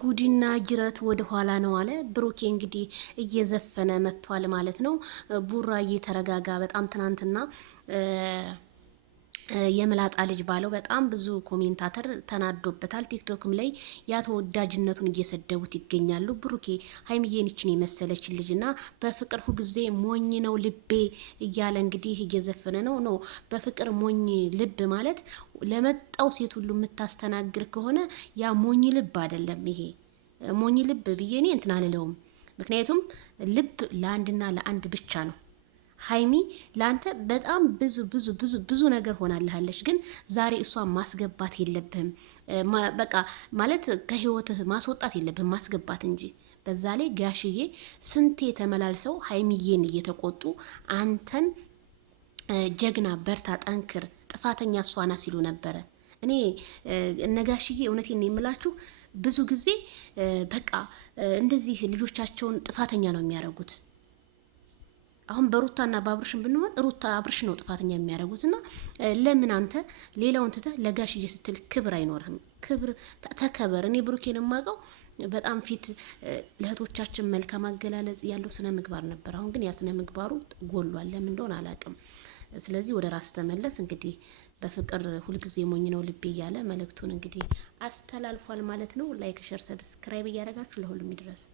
ጉድና ጅረት ወደ ኋላ ነው አለ ብሩኬ። እንግዲህ እየዘፈነ መጥቷል ማለት ነው። ቡራዬ ተረጋጋ። በጣም ትናንትና የምላጣ ልጅ ባለው በጣም ብዙ ኮሜንታተር ተናዶበታል። ቲክቶክም ላይ ያ ተወዳጅነቱን እየሰደቡት ይገኛሉ። ብሩኬ ሀይሚዬን ይችን የመሰለች ልጅና በፍቅር ሁልጊዜ ሞኝ ነው ልቤ እያለ እንግዲህ እየዘፈነ ነው። በፍቅር ሞኝ ልብ ማለት ለመጣው ሴት ሁሉ የምታስተናግር ከሆነ ያ ሞኝ ልብ አይደለም። ይሄ ሞኝ ልብ ብዬ እኔ እንትን አልለውም። ምክንያቱም ልብ ለአንድና ለአንድ ብቻ ነው። ሀይሚ ላንተ በጣም ብዙ ነገር ሆናልሃለች፣ ግን ዛሬ እሷን ማስገባት የለብህም። በቃ ማለት ከህይወትህ ማስወጣት የለብህም ማስገባት እንጂ። በዛ ላይ ጋሽዬ ስንቴ ተመላልሰው ሀይሚዬን እየተቆጡ አንተን ጀግና፣ በርታ፣ ጠንክር፣ ጥፋተኛ እሷ ናት ሲሉ ነበረ። እኔ እነጋሽዬ እውነቴን ነው የምላችሁ፣ ብዙ ጊዜ በቃ እንደዚህ ልጆቻቸውን ጥፋተኛ ነው የሚያደርጉት። አሁን በሩታና በአብርሽን ብንሆን ሩታ አብርሽ ነው ጥፋተኛ የሚያደርጉትና ለምን አንተ ሌላውን ትተህ ለጋሽዬ ስትል ክብር አይኖርህም? ክብር ተከበር። እኔ ብሩኬን የማውቀው በጣም ፊት ለእህቶቻችን መልካም አገላለጽ ያለው ስነ ምግባር ነበር። አሁን ግን ያ ስነ ምግባሩ ጎሏል። ለምን እንደሆነ አላውቅም። ስለዚህ ወደ ራስ ተመለስ። እንግዲህ በፍቅር ሁልጊዜ ሞኝ ነው ልቤ እያለ መልእክቱን እንግዲህ አስተላልፏል ማለት ነው። ላይክ፣ ሸር፣ ሰብስክራይብ እያደረጋችሁ ለሁሉም ይድረስ።